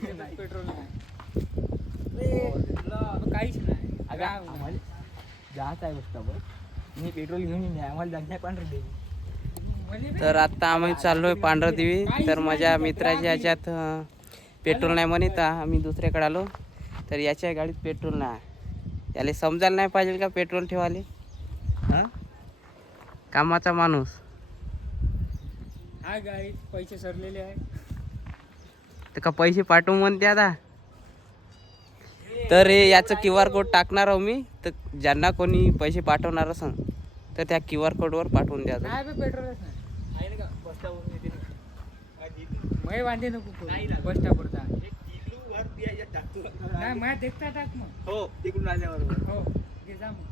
Petrol नाही काहीच नाही. आम्हाला जायचं आहे बसतावर मी पेट्रोल घेऊन येईन आम्हाला जाण्यात पांढर दे. तर आता आम्ही चाललोय पांढरदेवी. तर माझ्या मित्राच्या ह्याच्यात पेट्रोल नाही म्हणत आम्ही दुसऱ्याकडे आलो. तर याच्या गाडीत पेट्रोल नाही. याला समजायला नाही पाहिजे का पेट्रोल ठेवाले. हां कामाचा माणूस. हा गाईत पैसे सरलेले आहे. तर का पैसे पाठवू म्हणते आता. तर हे याचं QR कोड टाकणार आहो मी. तर ज्यांना कोणी पैसे पाठवणार असेल तर त्या QR कोडवर पाठवून द्या. नाही बे पेट्रोलच नाही. आहे ना का बसतावर येते ना मै वांदे नको बस स्टॉपवरचा. टाकतो नाही मै देखता टाक मग. हो तिकडून आल्याबरोबर हो ते जा मग.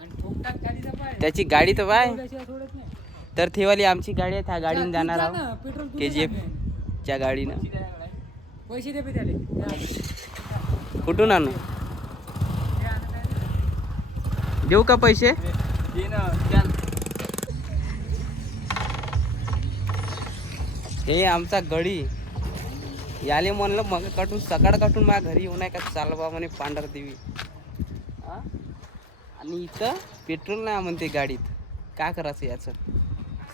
आणि ठोक टाक गाडीचा पाय. त्याची गाडी तर बाय. सोडत नाही. तर ठेवाली आमची गाडी आहे. त्या गाडीने जाणार जा आहोत ना, पेट्रोल तू KGF सांगेन. च्या गाडीनं. पैसे दे बे त्याले. कुठून आणू हे आणत आहे ना. देऊ का पैसे. ये ना चल. हे आमचा गडी. याले म्हणलं मग काटून सकाळ काटून माझ्या घरी येऊ नाही का चालवा म्हणे पांढरदेवी. हां आणि इथं पेट्रोल नाही म्हणते गाडीत. काय करायचं याचं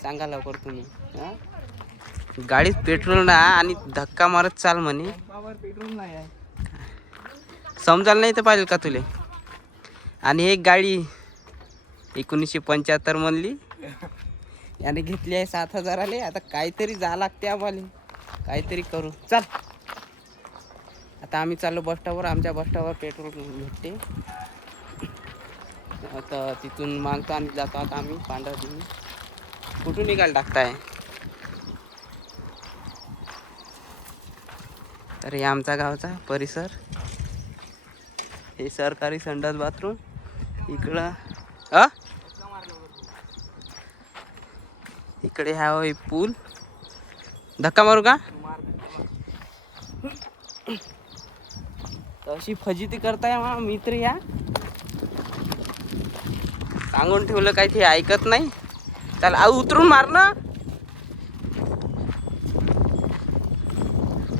सांगा लवकर तुम्ही. हां गाडीत पेट्रोल नाही आणि धक्का मारत चाल म्हणे. पावर पेट्रोल नाही आहे. समजायला नाही तर पाहिजे का तुले. आणि एक गाडी 1975 मधली याने घेतली आहे 7,000 आता काहीतरी जा लागते आम्हाला. काहीतरी करू चल. आता आम्ही चाललो बस स्टॉपवर. आमच्या बस स्टॉपवर पेट्रोल भेटते. आता तिथून मागतो आणि जातो आता आम्ही पांढरदेवी. कुठून निघाल टाकताय. तर हे आमचा गावचा परिसर. हे सरकारी संडास बाथरूम इकडं. इकडे हा होय पूल. धक्का मारू का. अशी फजिती करताय मा मित्र या. सांगून ठेवलं काय ते ऐकत नाही. चल उतरून मार ना.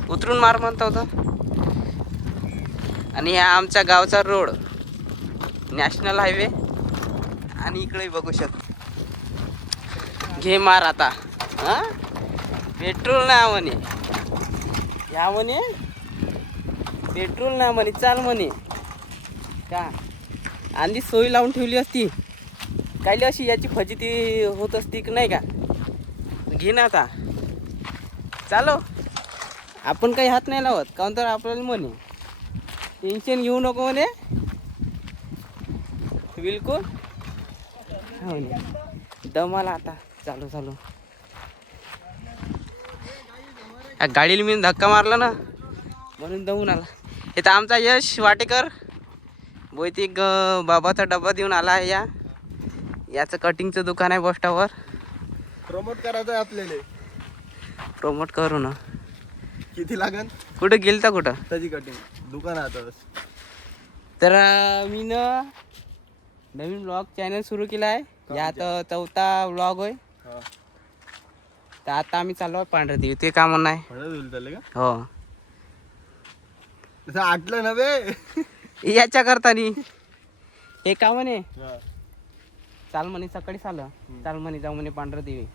उतरून मार म्हणता होता. आणि हा आमच्या गावचा रोड नॅशनल हायवे. आणि इकडे बघू शकतो. घे मार आता. हां पेट्रोल नाही म्हणे. ह्या म्हणे पेट्रोल नाही म्हणे. चाल म्हणे का आणि सोय लावून ठेवली असती काही अशी याची फजिती होत असती की नाही का. घे ना आता चालो. आपण काही हात नाही लावत काऊन तर आपल्याला म्हणे टेन्शन घेऊ नको म्हणे. बिलकुल म्हणे दम आला आता. चालू चालू गाडीला मी धक्का मारला ना म्हणून दमून आला. हे तर आमचा यश वाटेकर बहुतेक बाबाचा डब्बा देऊन आला आहे. याचं कटिंगचं दुकान आहे बस स्टॉपवर. प्रमोट करायचं आहे आपल्याला. प्रमोट करू ना. किती लागन. कुठं गेलता कुठं त्याची कटिंग दुकानातच. तर मी ना नवीन ब्लॉग चॅनल सुरू केला आहे. यात 4था ब्लॉग होय. तर आता आम्ही चाललो आहे पांढरदेवी. ते का म्हणणं आहे. हो तसं आटलं नव्हे याच्या करतानी हे का म्हणे. चाल म्हणे सकाळी चाल म्हणे जाऊ म्हणे पांढरदेवी.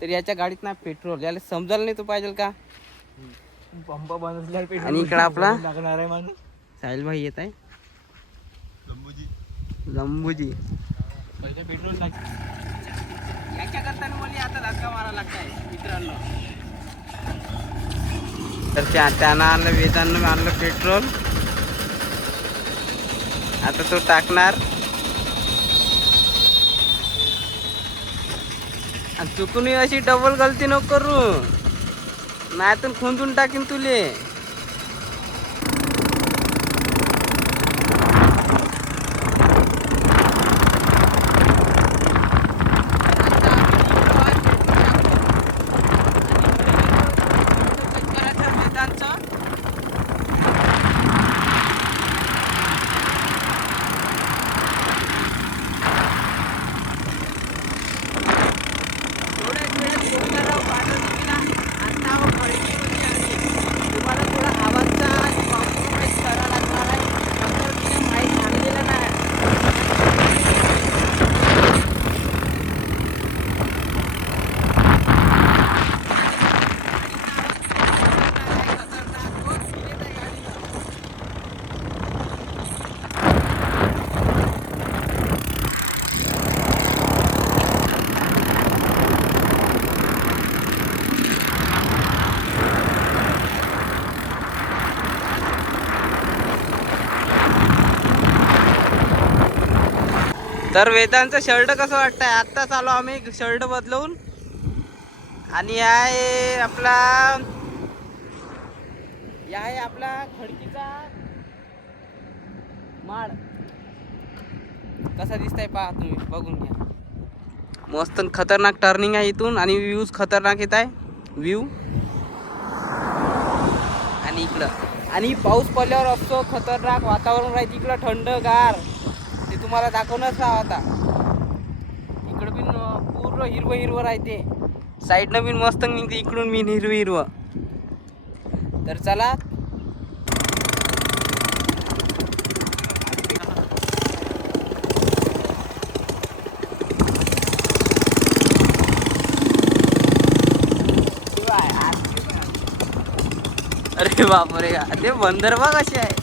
तर याच्या गाडीत ना पेट्रोल याला समजायला नाही तो पाहिजे का. पंप बंद असल्यावर पेट्रोल. आणि इकडं आपला लागणार आहे माणूस. साहिल भाई येत आहे. लंबूजी पहिलं पेट्रोल लागतं. याच्या करताना मला आता धक्का मारा लागताय मित्रांनो. तर त्यानं आणलं वेदांना आणलं पेट्रोल. आता तो टाकणार. आणि चुकून अशी डबल गलती नको करू नाही तर खुंदून टाकीन तुले. तर वेदांचं शर्ट कसं वाटतंय? आत्ताच आलो आम्ही शर्ट बदलवून. आणि आहे आपला खडकीचा माड. कसा दिसतंय पहा तुम्ही, बघून घ्या. मस्त खतरनाक टर्निंग आहे इथून आणि व्ह्यूज खतरनाक येत आहे व्ह्यू. आणि इकडं आणि पाऊस पडल्यावर असतो खतरनाक वातावरण राहते इकडं, थंडगार. ते तुम्हाला दाखवणंच राहा आता. इकडं बिन पूर्ण हिरवं हिरवं राहते. साईडनं बिन मस्त निघते, इकडून बिन हिरवं हिरवं. तर चला अरे बापरे, ते बंदर बघ कसे आहे.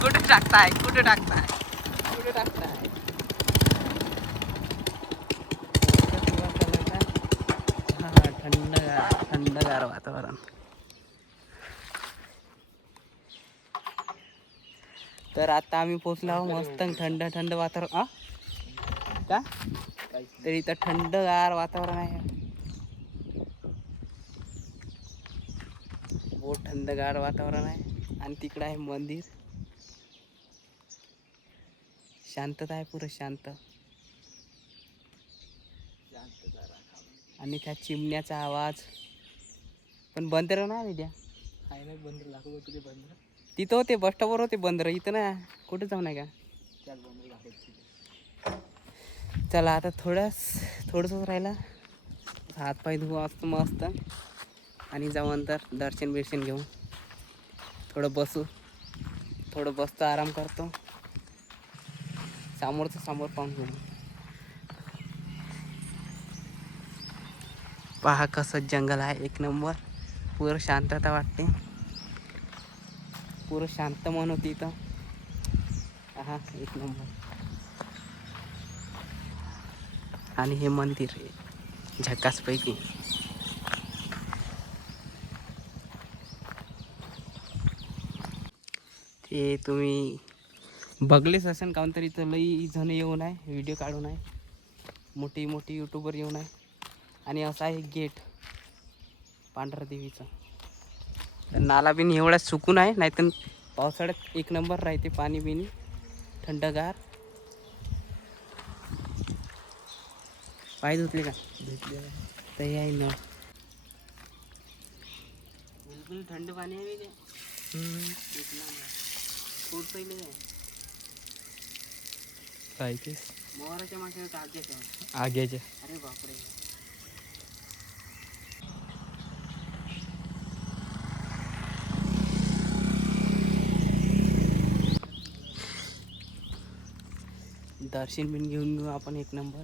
कुठे टाकताय कुठे टाकताय कुठे टाकताय. थंडगार वातावरण. तर आता आम्ही पोचलो आहोत मस्त थंड थंड वातावरण. का तर इथं थंडगार वातावरण आहे. बहुत थंडगार वातावरण आहे. आणि तिकडं आहे मंदिर. शांतता आहे, पुरं शांत. आणि त्या चिमण्याचा आवाज पण. बंदर नाही द्या आहे ना बंदर, दाखवतो होते बंदर. तिथं होते बस स्टॉपवर होते बंदर. इथं ना कुठे जाऊ नये का. त्याच बंदर दाखवतो. चला आता थोडंसंच राहिलं. हातपाय धुवू असतं मस्त आणि जाऊ अंतर दर्शन बिर्शन घेऊ. थोडं बसतो, आराम करतो. समोर पाहून घेऊ. पहा कसं जंगल आहे, एक नंबर. पुरं शांतता वाटते, पुरं शांत मन होती इथं. हा एक नंबर. आणि हे मंदिर झकास पैकी. ते तुम्ही बघलेच असेल काहून तरी. इथं लई जण येऊन आहे, व्हिडिओ काढून आहे. मोठी यूट्यूबर येऊन आहे. आणि असं आहे गेट पांढरा देवीचं. तर नाला बिन एवढ्याच सुकून आहे, नाहीतर पावसाळ्यात एक नंबर राहते. पाणी बिनी थंडगार. पाय धुतले का? भेटले तर हे आहे ना, बिलकुल थंड पाणी आहे ते. एक नंबर. फूड पहिले काय ते मोहराच्या मागे आग्याच्या. आग्याच्या. अरे बापरे. दर्शन बिन घेऊन घेऊ आपण एक नंबर.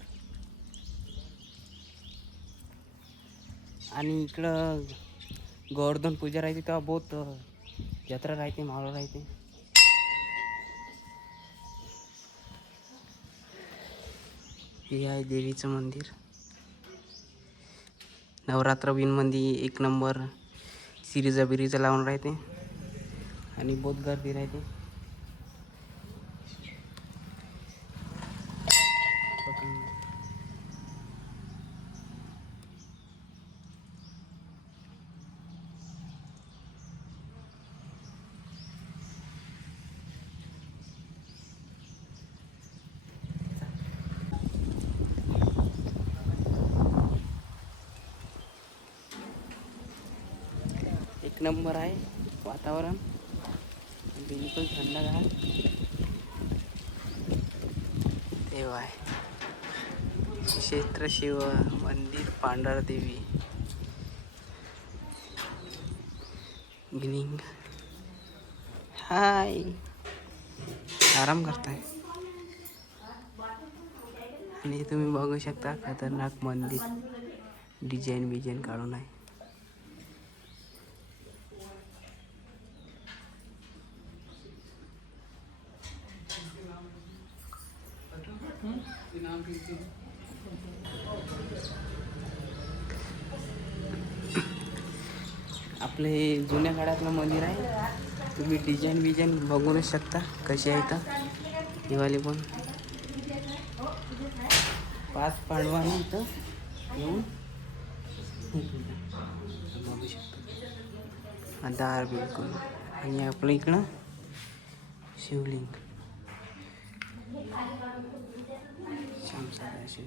आणि इकडं गोवर्धन पूजा राहते तेव्हा बहुत यात्रा राहते, मावळ राहते. हे आहे देवीचं मंदिर. नवरात्र बिनमध्ये एक नंबर सिरीजा लावून राहते. आणि बहुत गर्दी राहते. एक नंबर आहे वातावरण, बिलकुल थंडगार. देव आहे, क्षेत्र शिव मंदिर पांढरदेवी. गिनिंग हाय, आराम करताय. आणि तुम्ही बघू शकता खतरनाक मंदिर, डिझाईन काढून आहे. आपलं हे जुन्या काळातलं मंदिर आहे. तुम्ही डिझाईन बघूनच शकता कशी आहे इथं. दिवाळी पण 5 पांडवांनी इथं येऊन बघू शकता. दार बिलकुल. आणि आपलं इकडं शिवलिंग. श्याम सदाशिव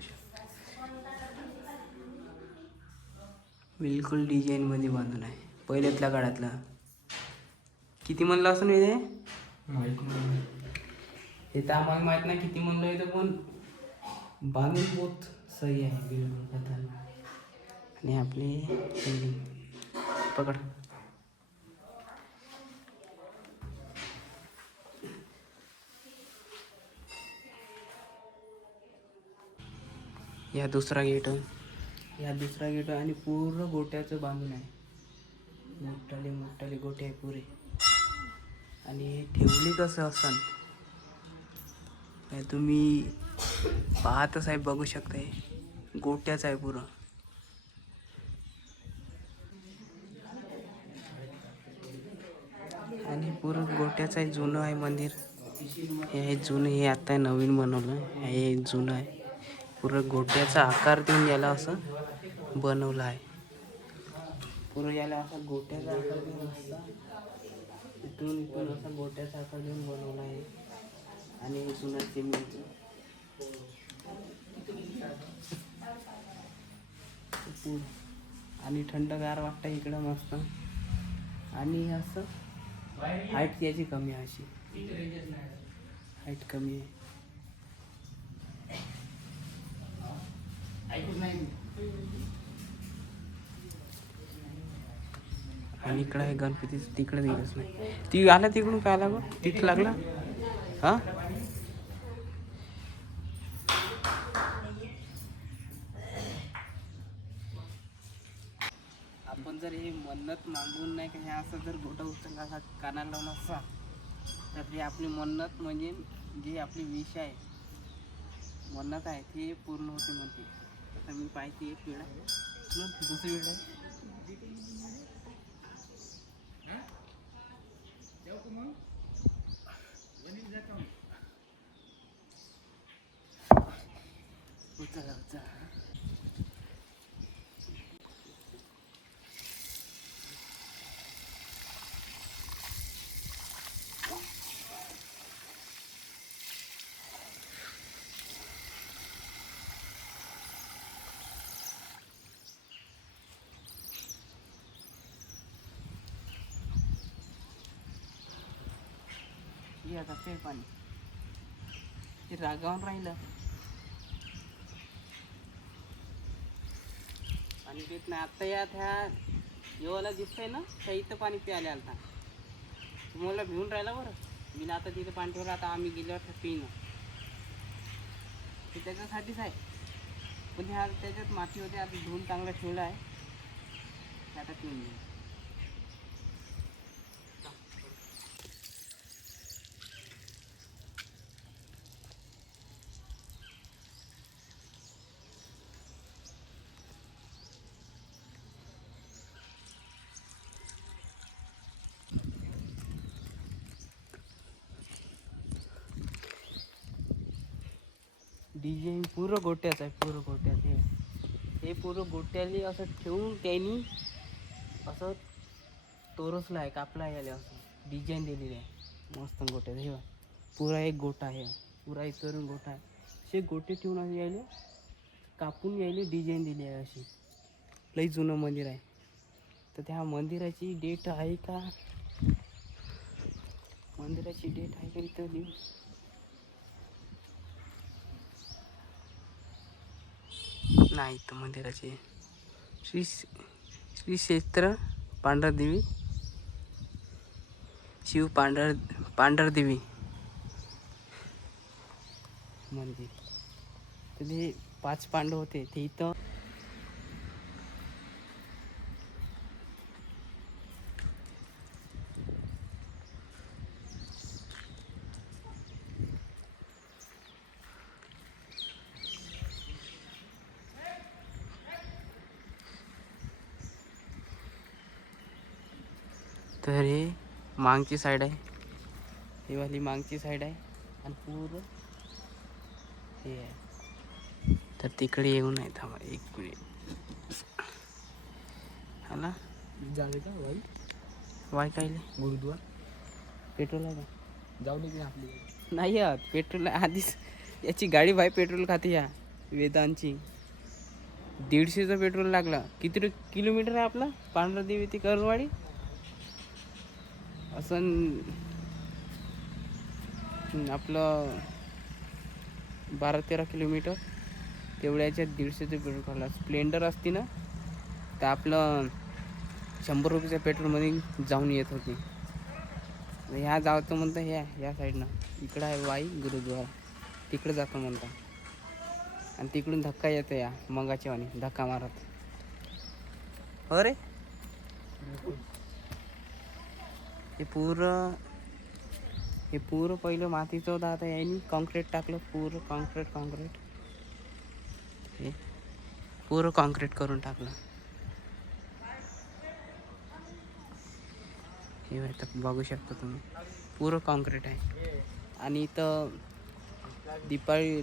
बिलकुल डिझाईनमध्ये बांधून आहे. पहिल्यातल्या काळातला. किती म्हणलं असं नाही ते माहित नाही. हे तर आम्हाला माहित नाही किती म्हणलं आहे, तर पण बांधून बहुत सही आहे बिलकुल खतरनाक. आणि आपली शिवलिंग पकड. या दुसरा गेट आणि पूर्ण गोट्याचं बांधून आहे. मोठाले गोटे आहे पुरे. आणि हे ठेवली कसं असन तुम्ही पाहतच आहे, बघू शकता. हे गोट्याचं आहे पुरं. आणि पुरं गोट्याचं आहे. जुनं आहे मंदिर. हे आहे जुनं. हे आता नवीन बनवलं. हे जुनं आहे. पुरं गोट्याचा आकार देऊन याला असं बनवलं आहे. पुरं याला असा गोट्याचा आकार देऊन असा इथून असा गोट्याचा आकार देऊन बनवला आहे. आणि हे जुनं सिमेंटचं आणि थंडगार वाटतं इकडं मस्त. आणि असं हाईट याची कमी आहे. अशी हाईट कमी आहे. आणि इकडं आहे गणपतीचं. तिकडं दिलंच नाही. ती आला तिकडून काय आला गं तिथं लागला. हा आपण जर हे मन्नत मागून नाही का हे असं जर गोटा उचलला असा कानाला लावून असा, तर हे आपली मन्नत म्हणजे जी आपली विष आहे मन्नत आहे ते पूर्ण होते म्हणते. आता मी पाहिजे एक वेळा दुसरी वेळ आहे. उचला. हे आता ते पाणी ते रागावून राहिलं. पाणी पित नाही. आत्ता यात ह्या जेव्हाला दिसतंय ना त्या इथं पाणी प्यायला आलता. तुम्हाला भिवून राहिला बरं. मी आता तिथं पाणी ठेवलं. आता आम्ही गेल्यावर पिणं ते त्याच्यासाठीच आहे. पण ह्या त्याच्यात माती होते. आता धुवून चांगलं ठेवलं आहे. आता पिऊन घेऊ. डिझाईन पुरं गोट्याचं आहे. पुरं गोट्यात हे पुरं गोट्याली असं ठेवून त्यांनी असं तोरसलं आहे. कापला यायला असं डिझाईन दिलेली आहे मस्त गोट्यात. हे पुरा एक गोटा आहे. पुरा इथवरून गोटा आहे. असे गोटे ठेवून असं यायले कापून यायले डिझाईन दिली आहे अशी. लई जुनं मंदिर आहे. तर त्या मंदिराची डेट आहे का इथं लिहून नाही. तर मंदिराची श्री क्षेत्र पांढरदेवी शिव पांढरदेवी मंदिर. तर ते 5 पांडव होते ते इथं. तर हे मागची साईड आहे, ही वाली मागची साईड आहे आणि पूर्ण हे आहे. तर तिकडे येऊ नये, थांबा एक मिनिट. हाला जावे का भाई वाय कायले गुरुद्वार पेट्रोल आहे का? जाऊ दे की आपली गाडी. नाही यार पेट्रोल आधीच याची गाडी भाई पेट्रोल खाते या वेदांची. 150चं पेट्रोल लागला. किती किलोमीटर आहे आपला पांढरदेवी ते करणवाडी? असं आपलं 12-13 किलोमीटर. तेवढ्या याच्यात 150चं पेट्रोल खाल्ला. स्प्लेंडर असती ना तर आपलं 100 रुपयाच्या पेट्रोलमध्ये जाऊन येत होती. ह्या जावतं म्हणतं ह्या साईडनं. इकडं आहे वाई गुरुद्वारा, तिकडं जातो म्हणता. आणि तिकडून धक्का येतो या मंगाच्या वाणी धक्का मारत. अरे हे पुरं पहिलं मातीचं होतं, आता यांनी कॉन्क्रीट टाकलं. पुरं कॉन्क्रीट हे पुरं कॉन्क्रीट करून टाकलं. हे तर बघू शकता तुम्ही, पुरं कॉन्क्रीट आहे. आणि इथं दिपाळी